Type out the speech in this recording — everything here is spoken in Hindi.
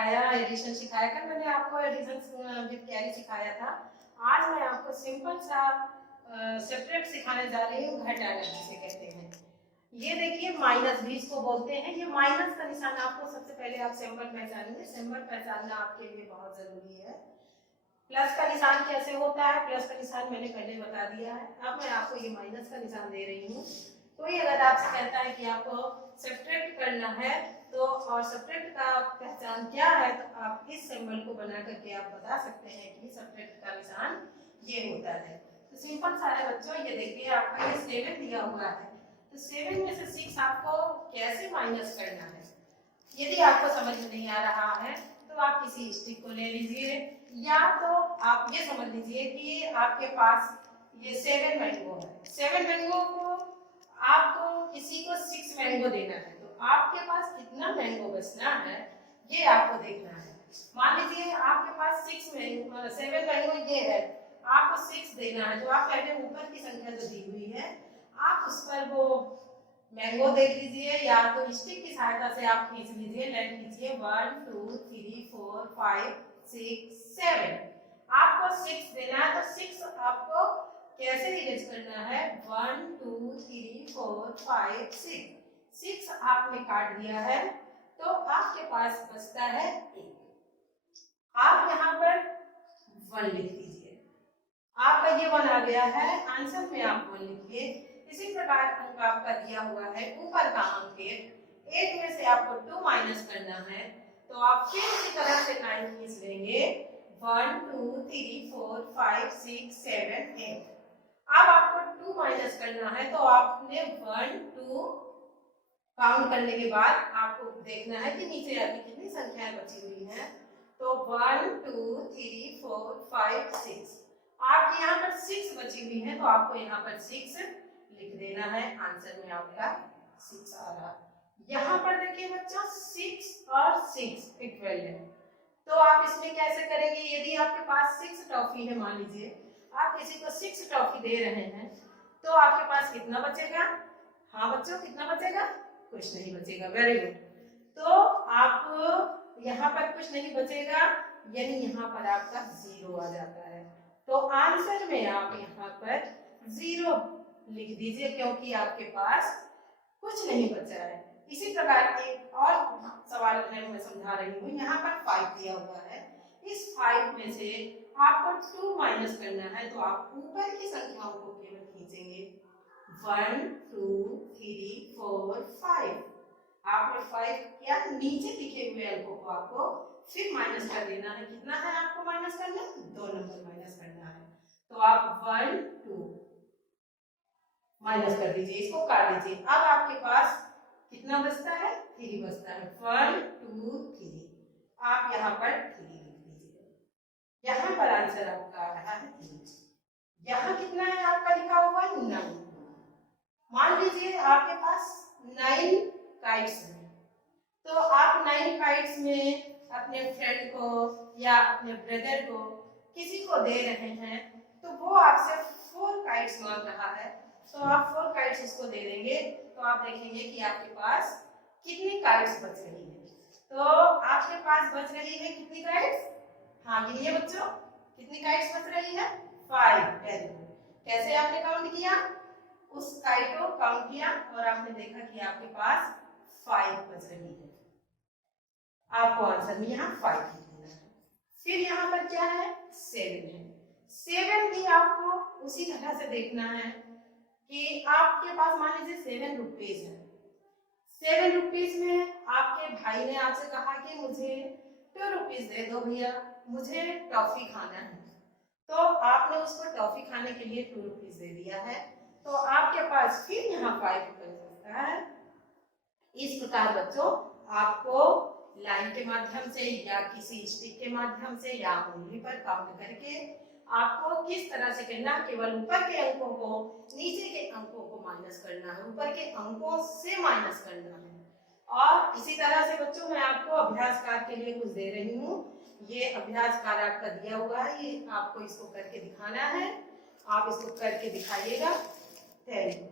सिखाया, एडिशन सिखाया था। मैंने आपको एडिशन विद कैरी सिखाया था। आज मैं आपको सिंपल सा सेपरेट सिखाने जा रही हूँ, घटाना जिसे कहते हैं। ये देखिए माइनस भी इसको बोलते हैं। ये माइनस का निशान आपको सबसे पहले आप सिंबल पहचानेंगे। सिंबल पहचानना आपके लिए बहुत जरूरी है। प्लस का निशान कैसे होता है, प्लस का निशान मैंने पहले बता दिया है। अब मैं आपको ये माइनस का निशान दे रही हूँ। कोई अगर आपसे कहता है कि आपको सब्ट्रैक्ट करना है तो, और सब्ट्रैक्ट का पहचान क्या है, तो आप इस सिंबल को बना करके आप बता सकते हैं कि सब्ट्रैक्ट का निशान ये होता है। तो सिंपल सा है बच्चों, ये देखिए आपका ये 7 दिया हुआ है। तो 7 में से 6 आपको कैसे माइनस करना है, यदि आपको समझ में नहीं आ रहा है तो आप किसी स्टिक को ले लीजिए, या तो आप ये समझ लीजिए कि आपके पास ये 7 मैंगो है। 7 मैंगो को आपको किसी को 6 मैंगो देना है, तो आपके पास कितना मैंगो बचना है ये आपको देखना है। मान लीजिए आपके पास 7 मैंगो ये है, आपको 6 देना है, तो आप पहले ऊपर की संख्या जो दी हुई है आप उस पर वो मैंगो देख लीजिए, या तो स्टिक की सहायता से आप खींच लीजिए। लेट कीजिए 1 2 3 4 5 6 7। आपको 6 देना है, तो 6 आपको कैसे इरेज करना है, 1 2 3 4 5 6। 6 आपने काट दिया है, तो आपके पास बचता है 1। आप यहाँ पर 1 लिख दीजिए। आपका ये 1 आ गया है, आंसर में आप 1 लिखिए। इसी प्रकार अंक आपका दिया हुआ है, ऊपर का अंक 8 में से आपको 2 माइनस करना है, तो आप फिर इसी तरह से 9 खींच लेंगे। 1 2 3 4 5 6 7 8। अब आपको 2 माइनस करना है, तो आपने 1 2 काउंट करने के बाद आपको देखना है कि नीचे आपकी कितनी संख्याएं बची हुई हैं। तो 1 2 3 4 5 6। आपके यहाँ पर 6 बची हुई है, तो आपको यहाँ पर 6 लिख देना है। आंसर में आपका 6 आ रहा। यहाँ पर देखिए बच्चों 6 और 6 इक्वल है, तो आप इसमें कैसे करेंगे। यदि आपके पास 6 टॉफी है, मान लीजिए आप किसी को 6 टॉफी दे रहे हैं, तो आपके पास कितना बचेगा। हाँ बच्चों, कितना बचेगा, कुछ नहीं बचेगा। Very good. तो आप यहाँ पर कुछ नहीं बचेगा, यानी यहाँ पर आपका 0 आ जाता है। तो आंसर में आप यहाँ पर 0 लिख दीजिए, क्योंकि आपके पास कुछ नहीं बचा है। इसी प्रकार एक और सवाल है, मैं समझा रही हूँ। यहाँ पर 5 दिया हुआ है। इस 5 में से आपको 2 माइनस करना है, तो आप ऊपर की संख्याओं को केवल खींचेंगे। 1 2 3 4 5। आपने 5 किया, नीचे लिखे हुए अंकों को आपको फिर माइनस कर देना है। कितना है आपको माइनस करना, 2 नंबर माइनस करना है। तो आप 1 2 माइनस कर दीजिए, इसको काट दीजिए। अब आपके पास कितना बचता है, 3 बचता है। 1 2 3। आप यहाँ पर 3 लिख दीजिए। यहाँ पर आंसर आपका आ रहा है 3। यहाँ कितना है आपका लिखा हुआ, 9। मान लीजिए आपके पास 9 काइट्स हैं, तो आप 9 काइट्स में अपने फ्रेंड को या अपने ब्रदर को किसी को दे रहे हैं, तो वो आपसे 4 काइट्स मांग रहा है, तो आप 4 काइट्स इसको दे देंगे। तो आप देखेंगे कि आपके पास कितनी काइट्स बच रही है। तो आपके पास बच रही है कितनी काइट्स, हाँ गिनिए बच्चों, कितनी काइट्स बच रही है, 5। Very good. कैसे आपने काउंट किया, उस काइट को काउंट किया और आपने देखा कि आपके पास 5 बच रही है। आपको आंसर में यहाँ 5 लिख देना है। फिर यहाँ पर क्या है, 7 है। 7 भी आपको उसी तरह से देखना है कि आपके पास मान लीजिए 7 रुपीज है। 7 रुपीज में आपके भाई ने आपसे कहा कि मुझे 2 रुपीज दे दो भैया, मुझे टॉफी खाना है। तो आपने उसको टॉफी खाने के लिए 2 रुपीज दे दिया है, तो आपके पास फिर यहाँ 5 रुपीज बचता है। इस प्रकार बच्चों आपको लाइन के माध्यम से या किसी स्टिक के माध्यम से या उंगली पर काउंट करके आपको किस तरह से करना, केवल ऊपर के अंकों को नीचे के अंकों को माइनस करना है, ऊपर के अंकों से माइनस करना है। और इसी तरह से बच्चों मैं आपको अभ्यास कार्य के लिए कुछ दे रही हूँ। ये अभ्यास कार्य आपका दिया हुआ है, ये आपको इसको करके दिखाना है। आप इसको करके दिखाइएगा। Thank you.